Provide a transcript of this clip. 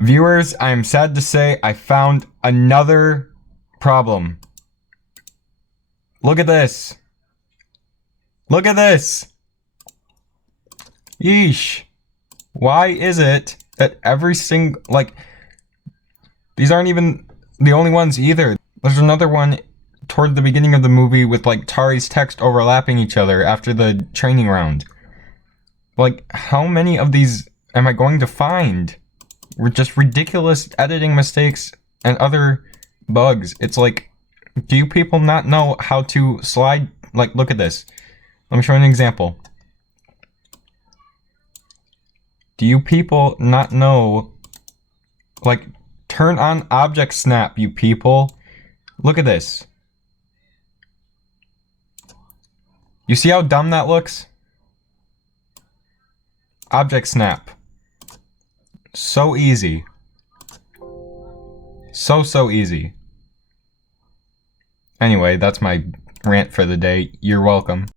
Viewers, I am sad to say I found another problem. Look at this. Look at this. Yeesh. Why is it that every single, like, these aren't even the only ones either. There's another one toward the beginning of the movie with, like, Tari's text overlapping each other after the training round. Like, how many of these am I going to find? We're just ridiculous editing mistakes and other bugs. It's like, do you people not know how to slide? Like, look at this. Let me show you an example. Do you people not know, like, turn on object snap, you people? Look at this. You see how dumb that looks? Object snap. So easy. So easy. Anyway, that's my rant for the day. You're welcome.